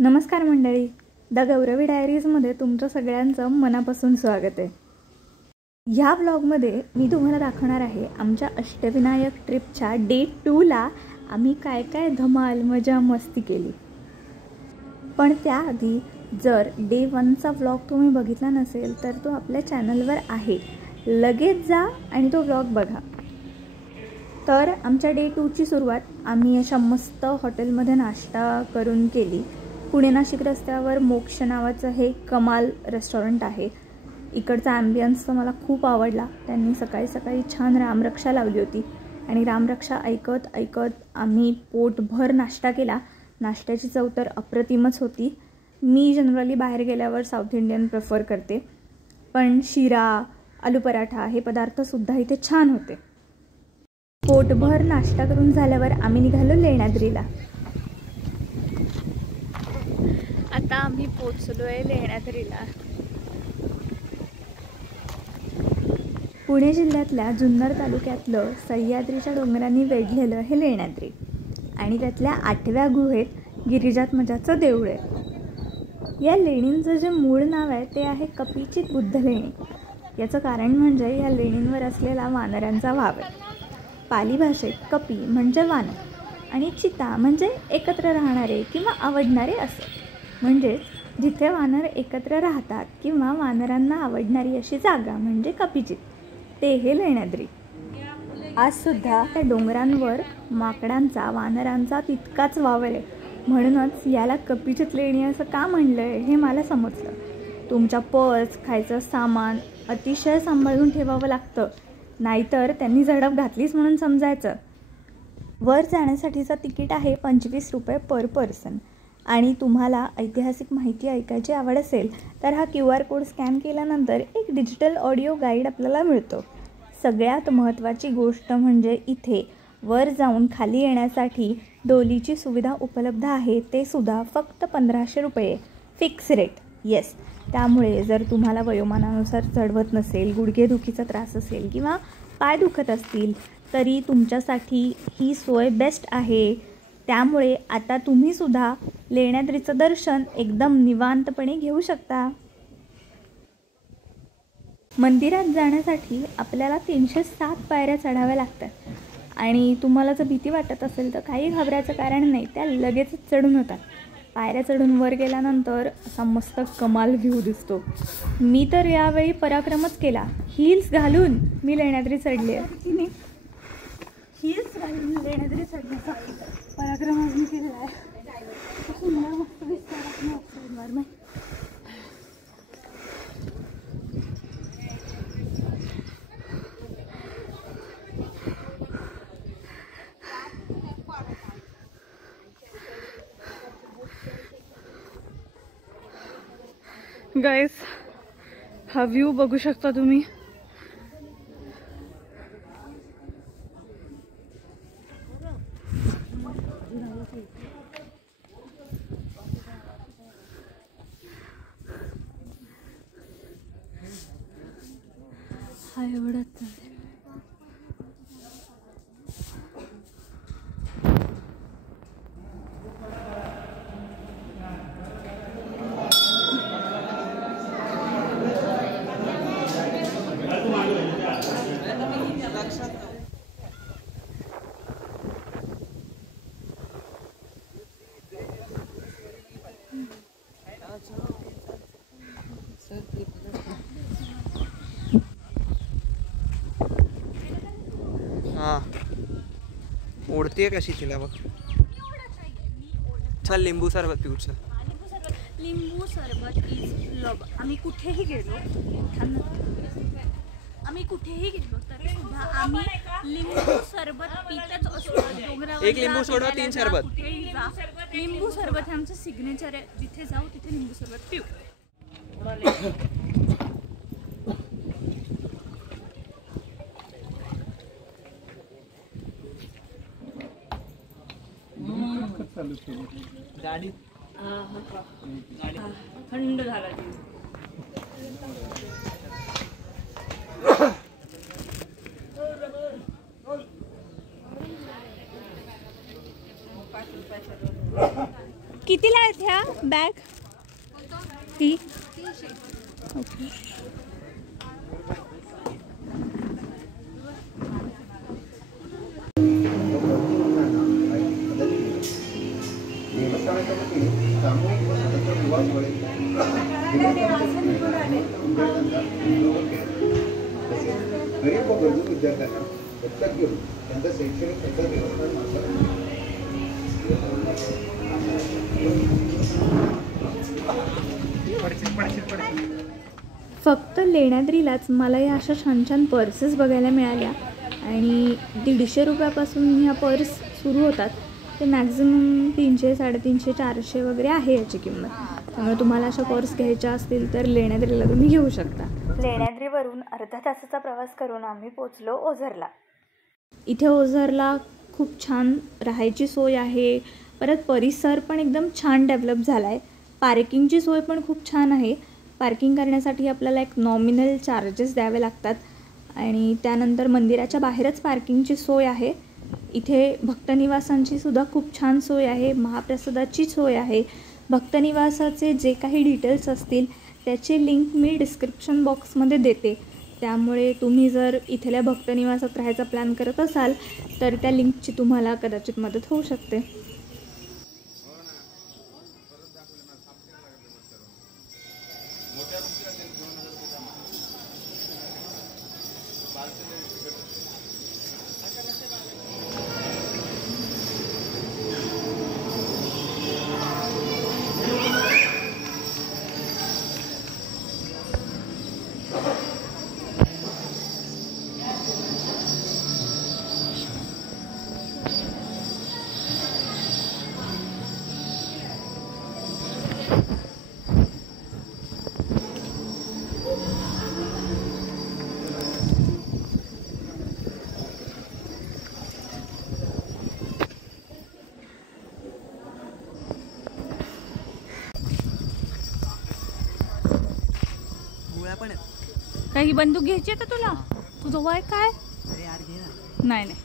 नमस्कार मंडळी, द गौरवी डायरीजमध्ये तुमचं सगळ्यांचं मनापासून स्वागत आहे। ह्या व्लॉगमध्ये मी तुम्हाला दाखवणार आहे आमच्या अष्टविनायक ट्रिपच्या डे 2ला आम्ही काय काय धमाल मजा मस्ती केली। पण त्याआधी जर डे 1चा व्लॉग तुम्ही बघितला नसेल तर तो आपल्या चॅनलवर आहे, लगेच जा आणि तो व्लॉग बघा। तर आमच्या डे 2ची सुरुवात आम्ही अशा मस्त हॉटेलमध्ये नाश्ता करून केली। पुणे नाशिक रस्त्यावर मोक्ष नावाचं हे कमाल रेस्टॉरंट आहे। इकडचा ॲम्बियन्स तर मला खूप आवडला। त्यांनी सकाळी सकाळी छान रामरक्षा लावली होती आणि रामरक्षा ऐकत ऐकत आम्ही पोटभर नाश्ता केला। नाश्त्याची चव तर अप्रतिमच होती। मी जनरली बाहेर गेल्यावर साऊथ इंडियन प्रेफर करते, पण शिरा, आलू पराठा हे पदार्थसुद्धा इथे छान होते। पोटभर नाश्ता करून झाल्यावर आम्ही निघालो लेण्याद्रीला। आता आम्ही पोहोचलोय लेण्याद्रीला। पुणे जिल्ह्यातल्या जुन्नर तालुक्यातलं सह्याद्रीच्या डोंगरांनी वेढलेलं हे लेण्याद्री आणि त्यातल्या 8व्या गुहेत गिरिजात्मजाचं देऊळ आहे। या लेणींचं जे मूळ नाव आहे ते आहे कपिचित बुद्ध लेणी। याचं कारण म्हणजे या लेणींवर असलेला वानरांचा वावर आहे। पाली भाषेत कपी म्हणजे वानर आणि चिता म्हणजे एकत्र राहणारे किंवा आवडणारे असं। म्हणजेच जिथे वानर एकत्र राहतात किंवा वानरांना आवडणारी अशी जागा म्हणजे कपिचित, ते हे लेण्याद्री। आज सुद्धा त्या डोंगरांवर माकडांचा, वानरांचा तितकाच वावर आहे। म्हणूनच याला कपिचित लेणी असं का म्हणलंय हे मला समजलं। तुमच्या पर्स, खायचं सामान अतिशय सांभाळून ठेवावं लागतं, नाहीतर त्यांनी झडप घातलीच म्हणून समजायचं। वर जाण्यासाठीचं तिकीट आहे 25 रुपये पर पर्सन आणि तुम्हाला ऐतिहासिक माहिती ऐकायची आवड असेल तर हा QR कोड स्कॅन केल्यानंतर एक डिजिटल ऑडिओ गाईड आपल्याला मिळतो। सगळ्यात महत्त्वाची गोष्ट म्हणजे इथे वर जाऊन खाली येण्यासाठी डोलीची सुविधा उपलब्ध आहे, ते सुद्धा फक्त 1500 रुपये फिक्स रेट। येस, त्यामुळे जर तुम्हाला वयोमानानुसार चढवत नसेल, गुडघेदुखीचा त्रास असेल किंवा पाय दुखत असतील तरी तुमच्यासाठी ही सोय बेस्ट आहे। त्यामुळे आता तुम्ही सुद्धा लेण्याद्रीचं दर्शन एकदम निवांतपणे घेऊ शकता। मंदिरात जाण्यासाठी आपल्याला 307 पायऱ्या चढाव्या लागतात आणि तुम्हाला जर भीती वाटत असेल तर काही घाबरायचं कारण नाही, त्या लगेच चढून होतात। पायऱ्या चढून वर गेल्यानंतर असा मस्त कमाल व्ह्यू दिसतो। मी तर यावेळी पराक्रमच केला, हिल्स घालून मी लेण्याद्री चढली आहे। हिल्स घालून लेण्याद्री चढण्याचा पराक्रम मी केलेला आहे। मस्त दिसतं गाइस, हा व्ह्यू बघू शकता तुम्ही। हा एवढाच आहे। ओढते कशी तिला बघ। चल लिंबू सरबत पिऊ चल। लिंबू सरबत इज लव। आम्ही कुठेही गेलो तरी सुद्धा आम्ही लिंबू सरबत पितच असतो। डोंगरावर एक लिंबू सोडवा 3 सरबत। लिंबू सरबत हे आमचं सिग्नेचर आहे। जिथे जाऊ तिथे लिंबू सरबत पिऊ। थंड झाला कितीला आहेत ह्या बॅग? ती ओके. गरीब व गरजू विद्यार्थ्यांना दत्तक घेऊन त्यांचा शैक्षणिक फक्त लेण्याद्रीलाच मला या अशा छान छान पर्सेस बघायला मिळाल्या आणि 150 रुपयापासून ह्या पर्स सुरू होतात ते मॅक्झिमम 300, 350, 400 वगैरे आहे याची किंमत. त्यामुळे तुम्हाला अशा पर्स घ्यायच्या असतील तर लेण्याद्रीला तुम्ही घेऊ शकता. लेण्याद्रीवरून अर्धा तासाचा प्रवास करून आम्ही पोचलो ओझरला. इथे ओझरला खूप छान राहायची सोय आहे. परत परिसर पण एकदम छान डेव्हलप झाला आहे. पार्किंगची सोय पण खूप छान आहे. पार्किंग करण्यासाठी आपल्याला एक नॉमिनल चार्जेस द्यावे लागतात आणि त्यानंतर मंदिराच्या बाहेरच पार्किंगची सोय आहे. इथे भक्तनिवासांची सुद्धा खूप छान सोय आहे. महाप्रसादाची सोय आहे. भक्तनिवासाचे जे काही डिटेल्स असतील त्याची लिंक मी डिस्क्रिप्शन बॉक्समध्ये देते. त्यामुळे तुम्ही जर इथल्या भक्तनिवासात राहायचा प्लॅन करत असाल तर त्या लिंकची तुम्हाला कदाचित मदत होऊ शकते. काही बंदूक घ्यायची आहे तुला? तुझं वय काय? नाही नाही.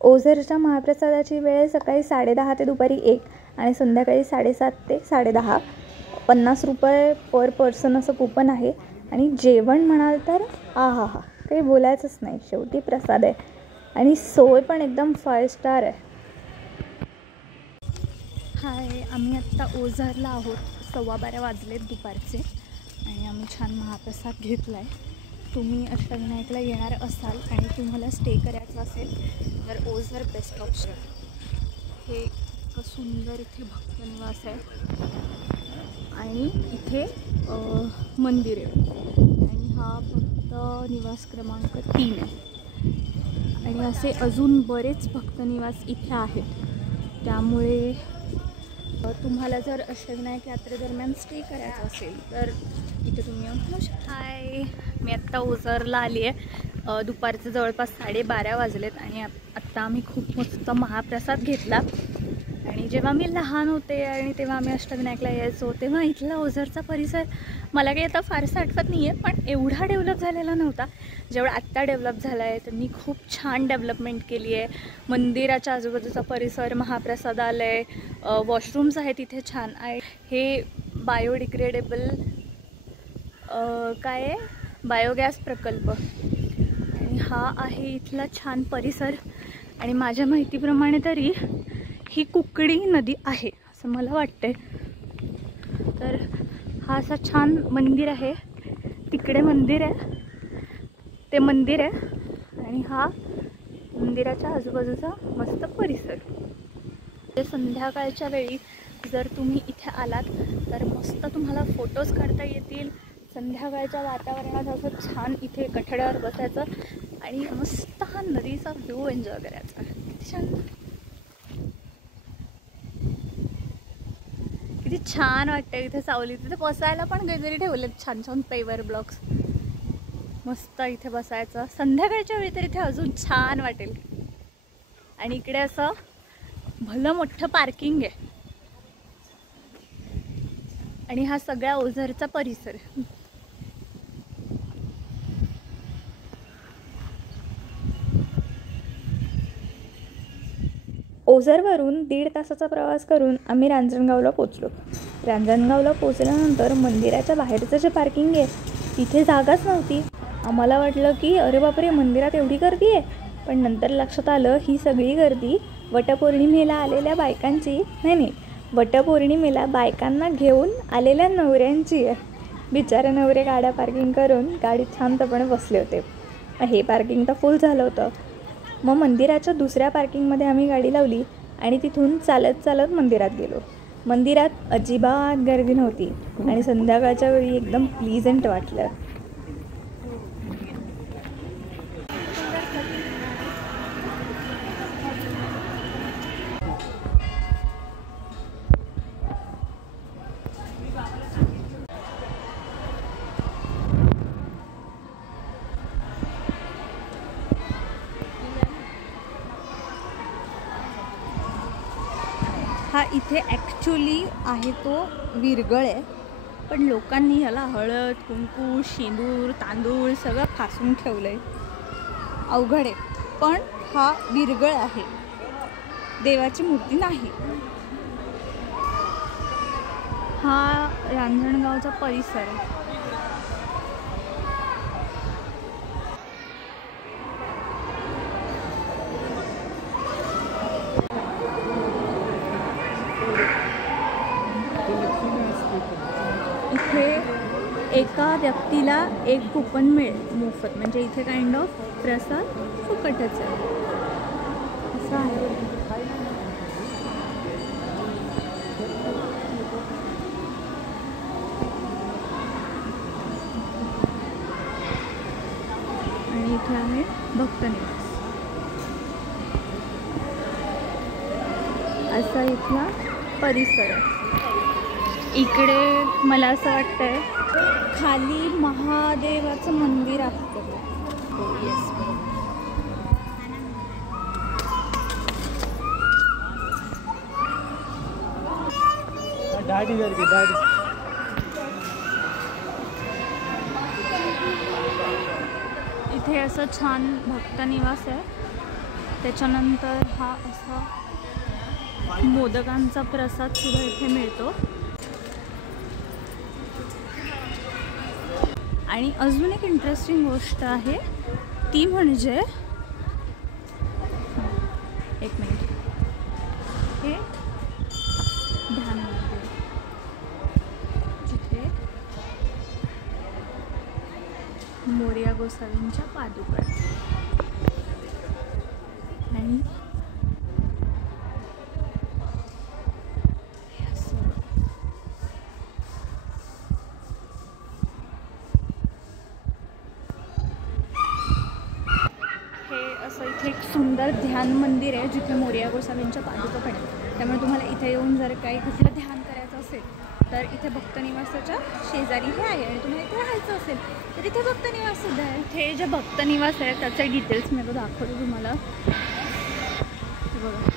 ओझरच्या महाप्रसादाची वेळ सकाळी 10:30 ते दुपारी 1 आणि संध्याकाळी 7:30 ते 10:30. 50 रुपये पर पर्सन असं कूपन आहे. आणि जेवण म्हणाल तर हा काही बोलायचंच नाही. शेवटी प्रसाद आहे आणि सोय पण एकदम 5 स्टार आहे. हाय, आम्ही आत्ता ओझरला आहोत. 12:15 वाजलेत दुपारचे आणि आम्ही छान महाप्रसाद घेतला आहे. तुम्ही अष्टविनायकला येणार असाल आणि तुम्हाला स्टे करायचं असेल तर ओझर बेस्ट ऑप्शन. हे इतकं सुंदर इथे भक्तनिवास आहे आणि इथे मंदिर आहे आणि हा भक्त निवास क्रमांक 3 आहे आणि असे अजून बरेच भक्तनिवास इथे आहेत. त्यामुळे तुम्हाला जर अष्टविनायक यात्रेदरम्यान स्टे करायचं असेल तर इथे तुम्ही येऊन थांबू शकता. हाय, मी आत्ता ओझरला आली आहे. दुपारचे जवळपास 12:30 वाजलेत आणि आत्ता आम्ही खूप मस्त महाप्रसाद घेतला. आणि जेव्हा मी लहान होते आणि तेव्हा आम्ही अष्टविनायकला यायचो तेव्हा इथला ओझरचा परिसर मला काही आता फारसं आठवत नाही आहे, पण एवढा डेव्हलप झालेला नव्हता जेवढा आत्ता डेव्हलप झाला आहे. त्यांनी खूप छान डेव्हलपमेंट केली आहे. मंदिराच्या आजूबाजूचा परिसर, महाप्रसादालय, वॉशरूम्स आहेत इथे छान आहे. हे बायोडिग्रेडेबल काय आहे, बायोगॅस प्रकल्प आणि हा आहे इथला छान परिसर. आणि माझ्या माहितीप्रमाणे तरी ही कुकडी नदी आहे असं मला वाटतंय. तर हा असा छान मंदिर आहे. तिकडे मंदिर आहे, ते मंदिर आहे आणि हा मंदिराच्या आजूबाजूचा मस्त परिसर. ते संध्याकाळच्या वेळी जर तुम्ही इथे आलात तर मस्त तुम्हाला फोटोज काढता येतील. संध्याकाळच्या वातावरणात असं छान इथे कठड्यावर बसायचं आणि मस्त हा नदीचा व्ह्यू एन्जॉय करायचा. किती छान, किती छान वाटतं इथे सावलीत. तिथे बसायला पण काहीतरी ठेवलेत छान छान पेवर ब्लॉक्स. मस्त इथे बसायचं. संध्याकाळच्या वेळी तर इथे अजून छान वाटेल. आणि इकडे असं भलं मोठं पार्किंग आहे. आणि हा सगळा ओझरचा परिसर. ओझरवरून 1.5 तासाचा प्रवास करून आम्ही रांजणगावला पोचलो. रांजणगावला पोचल्यानंतर मंदिराच्या बाहेरचं जे पार्किंग आहे तिथे जागाच नव्हती. आम्हाला वाटलं की अरे बापरे, मंदिरात एवढी गर्दी आहे. पण नंतर लक्षात आलं ही सगळी गर्दी वटपौर्णिमेला आलेल्या बायकांची नाही, वटपौर्णिमेला बायकांना घेऊन आलेल्या नवऱ्यांची आहे. बिचारे नवरे गाड्या पार्किंग करून गाडीत शांतपणे बसले होते. हे पार्किंग तर फुल झालं होतं. मग मंदिराच्या दुसऱ्या पार्किंगमध्ये आम्ही गाडी लावली आणि तिथून चालत चालत मंदिरात गेलो. मंदिरात अजिबात गर्दी नव्हती आणि संध्याकाळच्या वेळी एकदम प्लीजंट वाटलं. हा इथे ॲक्च्युली आहे तो विरगळ आहे. पण लोकांनी ह्याला हळद, कुंकू, शेंदूर, तांदूळ सगळं फासून ठेवलं आहे. अवघड आहे. पण हा विरगळ आहे, देवाची मूर्ती नाही. हा रांजणगावचा परिसर आहे. इथे एका व्यक्तीला एक कुपन मिळेल मोफत. म्हणजे इथे काइंड ऑफ प्रसाद फुकटच आहे असं आहे. आणि इथे आहे भक्तनिवास. असा इथला परिसर आहे. इकडे मला असं वाटतंय खाली महादेवाचं मंदिर आहे. येस, इथे असं छान भक्तनिवास आहे. त्याच्यानंतर हा असा मोदकांचा प्रसाद सुद्धा इथे मिळतो. आणि अजून एक इंटरेस्टिंग गोष्ट आहे ती म्हणजे एक मिनिट, हे ध्यान मंदिर जिथे मोरया गोसावींच्या पादुका आणि इथे एक सुंदर ध्यान मंदिर आहे जिथे मोरया गोसावींच्या पादुका पण आहेत. त्यामुळे तुम्हाला इथे येऊन जर काही कुठलं ध्यान करायचं असेल तर इथे भक्तनिवासाच्या शेजारी हे आहे. आणि तुम्हाला इथे राहायचं असेल तर इथे भक्तनिवास सुद्धा आहे. इथे जे भक्तनिवास आहे त्याचे डिटेल्स मी आता दाखवतो तुम्हाला. बघा,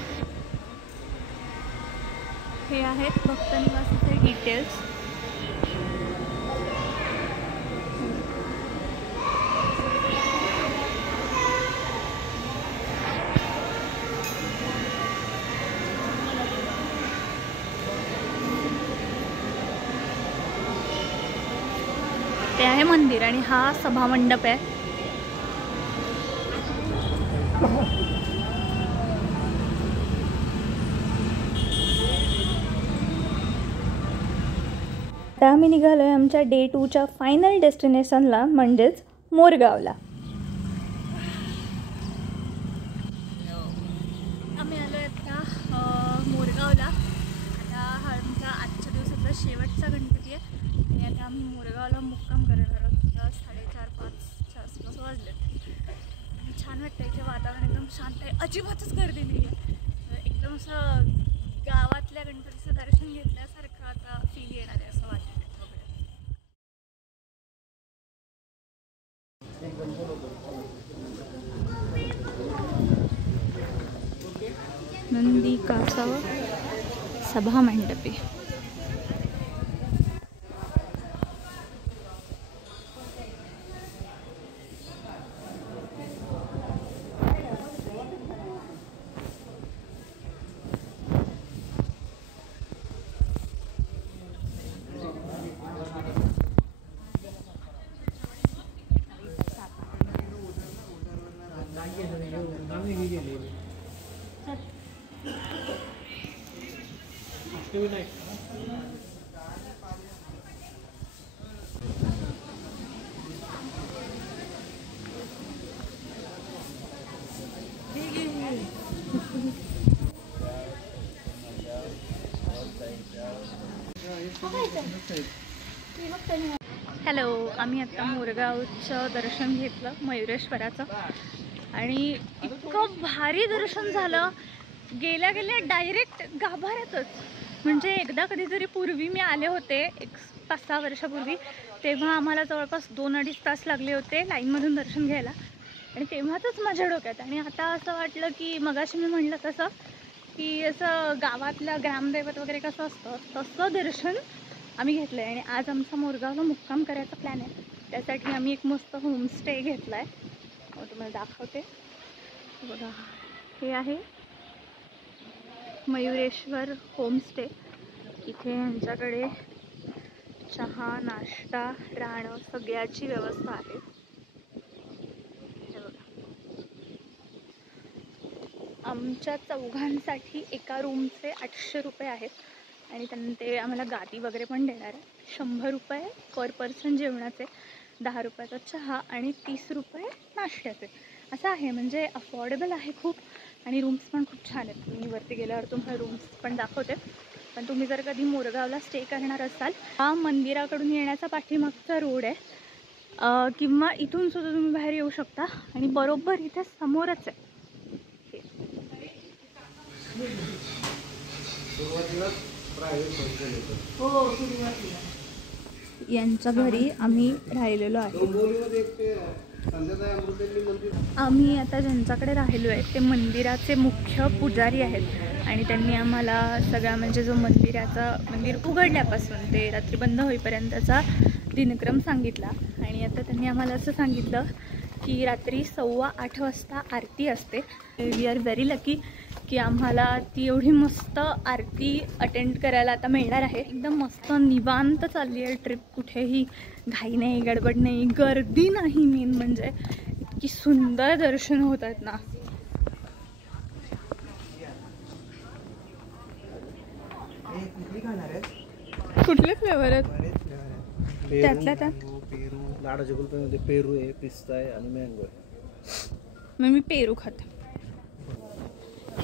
हे आहेत भक्तनिवासाचे डिटेल्स. ते आहे मंदिर आणि हा सभामंडप आहे. आता आम्ही निघालो आहे आमच्या डे 2च्या फायनल डेस्टिनेशनला म्हणजेच मोरगावला. आम्ही आलो आहे आता मोरगावला. आता हा आमचा आजच्या दिवसातला शेवटचा गणपती आहे आणि आता आम्ही मोरगावला मुक्काम करणार आहोत. 4:30-5च्या आसपास वाजलेत. छान वाटतं इथे, वातावरण एकदम शांत आहे, अजिबातच गर्दी नाही आहे. एकदम असं गावातल्या गणपतीचं दर्शन घेतल्यासारखं आता फील येणार आहे असं वाटतं. नंदी कासव सभा मंडपी. हॅलो, आम्ही आता मोरगावचं दर्शन घेतलं मयुरेश्वराचं आणि इतकं भारी दर्शन झालं. गेल्या गेल्या डायरेक्ट गाभाऱ्यातच. म्हणजे एकदा कधीतरी पूर्वी मी आले होते 5-6 वर्षापूर्वी, तेव्हा आम्हाला जवळपास 2-2.5 तास लागले होते लाईनमधून दर्शन घ्यायला आणि तेव्हाच माझ्या डोक्यात. आणि आता असं वाटलं की मगाशी मी म्हटलं तसं की असं गावातलं ग्रामदैवत वगैरे कसं असतं तसं दर्शन आम्ही घेतलं आहे. आणि आज आमचा मोरगावला मुक्काम करायचा प्लॅन आहे. त्यासाठी आम्ही एक मस्त होमस्टे घेतला आहे. तुम्हाला दाखवते बघा. हे आहे मयुरेश्वर होमस्टे. इथे यांच्याकडे चहा, नाश्ता, राहणं सगळ्याची व्यवस्था आहे. हे बघा. आमच्या चौघांसाठी एका रूमचे 800 रुपये आहेत आणि त्यांनी ते आम्हाला गादी वगैरे पण देणार आहे. 100 रुपये पर पर्सन जेवणाचे, 10 रुपयाचा चहा आणि 30 रुपये नाश्त्याचे असं आहे. म्हणजे अफोर्डेबल आहे खूप आणि रूम्स पण खूप छान आहेत. मी वरती गेल्यावर तुम्हाला रूम्स पण दाखवते. पण तुम्ही जर कधी मोरगावला स्टे करणार असाल, हा मंदिराकडून येण्याचा पाठीमागचा रोड आहे किंवा इथून सुद्धा तुम्ही बाहेर येऊ शकता आणि बरोबर इथे समोरच आहे. यांच्या घरी आम्ही राहिलेलो आहे. आम्ही आता ज्यांच्याकडे राहिलो आहे ते मंदिराचे मुख्य पुजारी आहेत आणि त्यांनी आम्हाला सगळा म्हणजे जो मंदिर उघडल्यापासून ते रात्री बंद होईपर्यंतचा दिनक्रम सांगितला. आणि आता त्यांनी आम्हाला असं सांगितलं की रात्री 7:15 वाजता आरती असते. वी आर व्हेरी लकी की आम्हाला ती एवढी मस्त आरती अटेंड करायला आता मिळणार आहे. एकदम मस्त निवांत चालली आहे ट्रिप. कुठेही घाई नाही, गडबड नाही, गर्दी नाही. मेन म्हणजे इतकी सुंदर दर्शन होत आहेत ना. कुठले फ्लेवर आहेत त्यातल्या त्यात? लाडाच्या कुल्फ्यामध्ये पेरू आहे, पिस्ता आहे आणि मँगो आहे. मग मी पेरू खाते.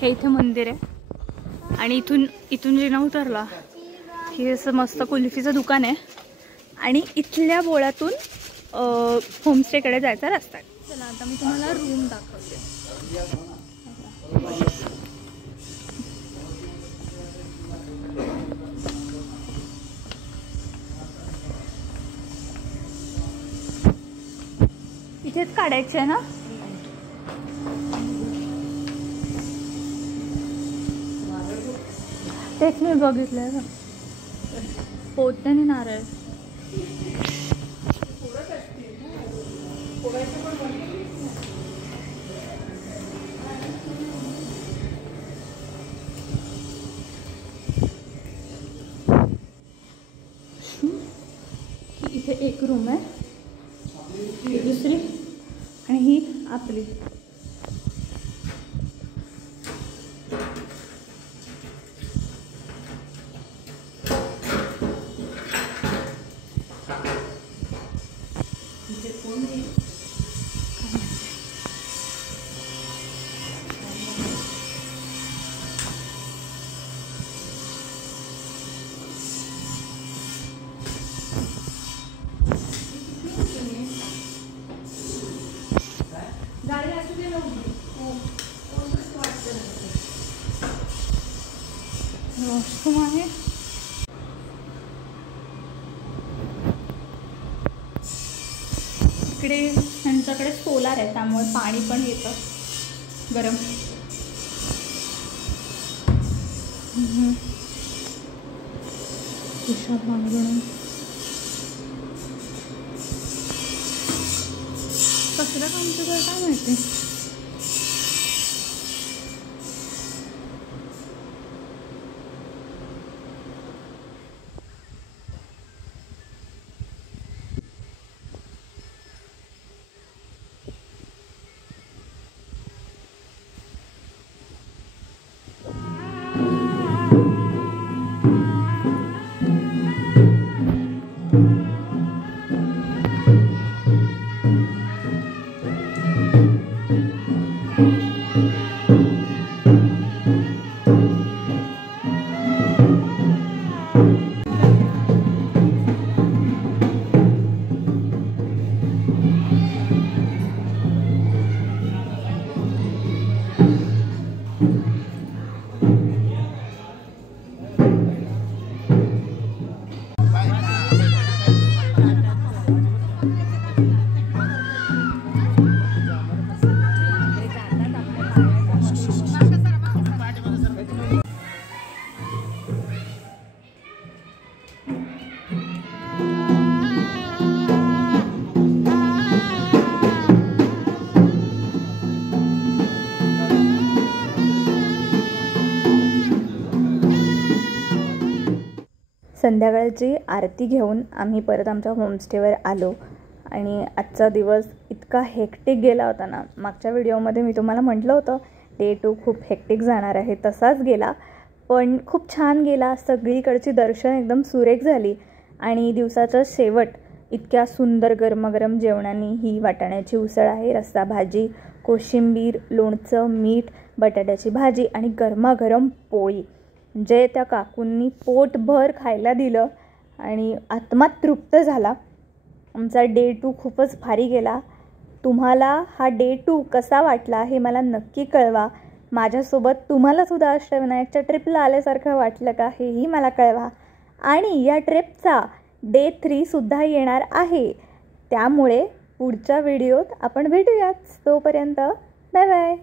हे इथे मंदिर आहे आणि इथून जिना उतरला हे असं मस्त कुल्फीचं दुकान आहे आणि इथल्या बोळातून होमस्टेकडे जायचा रस्ता आहे. चला आता मी तुम्हाला रूम दाखवते. इथेच काढायचे आहे ना? तेच मी बघितलंय का पोते आणि नारळ. इथे एक रूम आहे, दुसरी आणि ही आपली. वॉशरूम आहे. इकडे ह्यांच्याकडे सोलार आहे त्यामुळे पाणी पण येतं गरम. कशाला काम करत काय माहिती. संध्याकाळची आरती घेऊन आम्ही परत आमच्या होमस्टेवर आलो आणि आजचा दिवस इतका हेक्टिक गेला होता ना. मागच्या व्हिडिओमध्ये मी तुम्हाला म्हटलं होतं डे 2 खूप हेक्टिक जाणार आहे, तसाच गेला पण खूप छान गेला. सगळीकडची दर्शन एकदम सुरेख झाली आणि दिवसाचा शेवट इतक्या सुंदर गरमागरम जेवणाने. ही वाटाण्याची उसळ आहे, रस्सा भाजी, कोशिंबीर, लोणचं, मीठ, बटाट्याची भाजी आणि गरमागरम पोळी. जे त्या काकूंनी पोटभर खायला दिलं आणि आत्मा तृप्त झाला. आमचा डे 2 खूपच भारी गेला. तुम्हाला हा डे 2 कसा वाटला हे मला नक्की कळवा. माझ्यासोबत तुम्हालासुद्धा अष्टविनायकच्या ट्रिपला आल्यासारखं वाटलं का हेही मला कळवा. आणि या ट्रिपचा डे 3सुद्धा येणार आहे, त्यामुळे पुढच्या व्हिडिओत आपण भेटूयाच. तोपर्यंत बाय बाय.